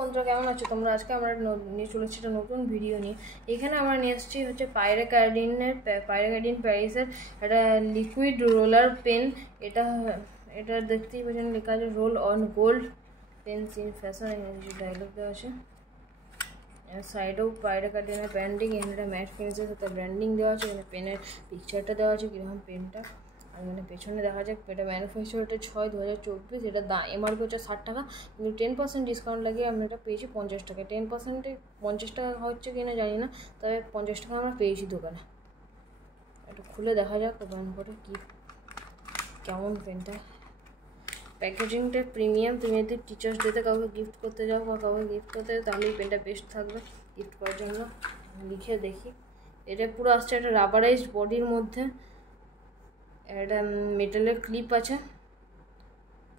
বন্ধুরা, কেমন আছো তোমরা? আজকে আমরা নিয়ে চলেছি একটা নতুন ভিডিও নিয়ে। এখানে আমরা নিয়ে এসেছি হচ্ছে পাইরাকার্ডিন প্যারিসের একটা লিকুইড রোলার পেন। এটা এটা দেখতেই পাচ্ছেন, লেখা আছে roll on gold pens in fashion, এখানে কিছু ডায়লগ দেওয়া আছে। সাইডেও পাইরাকার্ডিনের ব্র্যান্ডিং, এখানে একটা ম্যাট ফিনিশের সাথে ব্র্যান্ডিং দেওয়া আছে। এখানে পেনের পিকচারটা দেওয়া আছে কীরকম পেনটা। আর এখানে পেছনে দেখা যাক এটা ম্যানুফ্যাকচারটা 6/2024। এটা এমআরপি হচ্ছে 60 টাকা, কিন্তু 10% ডিসকাউন্ট লাগিয়ে আমরা এটা পেয়েছি 50 টাকা। 10%-এ 50 টাকা হচ্ছে কিনা জানি না, তবে 50 টাকা আমরা পেয়েছি দোকানে। একটু খুলে দেখা যাক ওপেন করে কি কেমন পেনটা। প্যাকেজিংটা প্রিমিয়াম। তুমি যদি টিচার্স ডেতে কাউকে গিফট করতে যাও বা কাউকে গিফট করতে যাও, তাহলে এই পেনটা বেস্ট থাকবে গিফট করার জন্য। লিখে দেখি, এটা পুরো আসছে একটা রাবারাইজড বডির মধ্যে। এটা মেটালের ক্লিপ আছে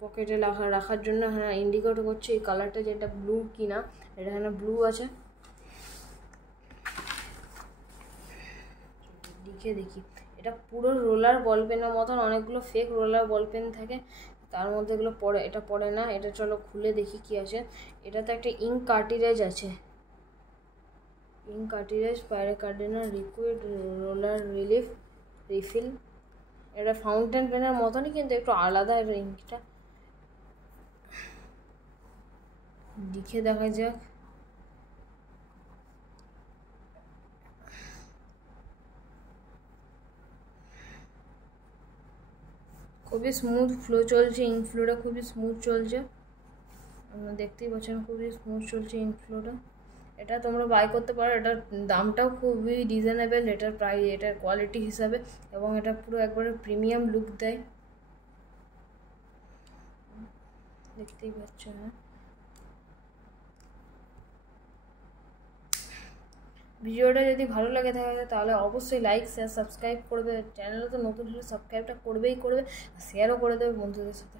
পকেটে রাখার জন্য। হ্যাঁ, ইন্ডিকেট করছে এই কালারটা যেটা ব্লু কিনা। এটা এখানে ব্লু আছে। লিখে দেখি, এটা পুরো রোলার বল পেনের মতন। অনেকগুলো ফেক রোলার বল পেন থাকে, তার মধ্যে এগুলো পড়ে, এটা পড়ে না। এটা চলো খুলে দেখি কি আছে। এটাতে একটা ইঙ্ক কার্টিরেজ আছে। ইঙ্ক কার্টিরেজ পাইরাকার্ডিনের লিকুইড রোলার রিফিল। এটা ফাউন্টেন পেনের মতনই, কিন্তু একটু আলাদা এর ইঙ্কটা। লিখে দেখা যাক। খুবই স্মুথ ফ্লো চলছে, ইঙ্ক ফ্লোটা খুবই স্মুথ চলছে। দেখতেই পাচ্ছেন খুবই স্মুথ চলছে ইঙ্ক ফ্লোটা। এটা তোমরা বাই করতে পারো। এটার দামটাও খুবই রিজনেবল এটার প্রাইস, এটার কোয়ালিটি হিসাবে, এবং এটা পুরো একবারে প্রিমিয়াম লুক দেয়। দেখতেই পাচ্ছ। হ্যাঁ, ভিডিওটা যদি ভালো লাগে থাকে তাহলে অবশ্যই লাইক শেয়ার সাবস্ক্রাইব করবে। চ্যানেলে তো নতুন হলে সাবস্ক্রাইবটা করবে, শেয়ারও করে দেবে বন্ধুদের সাথে।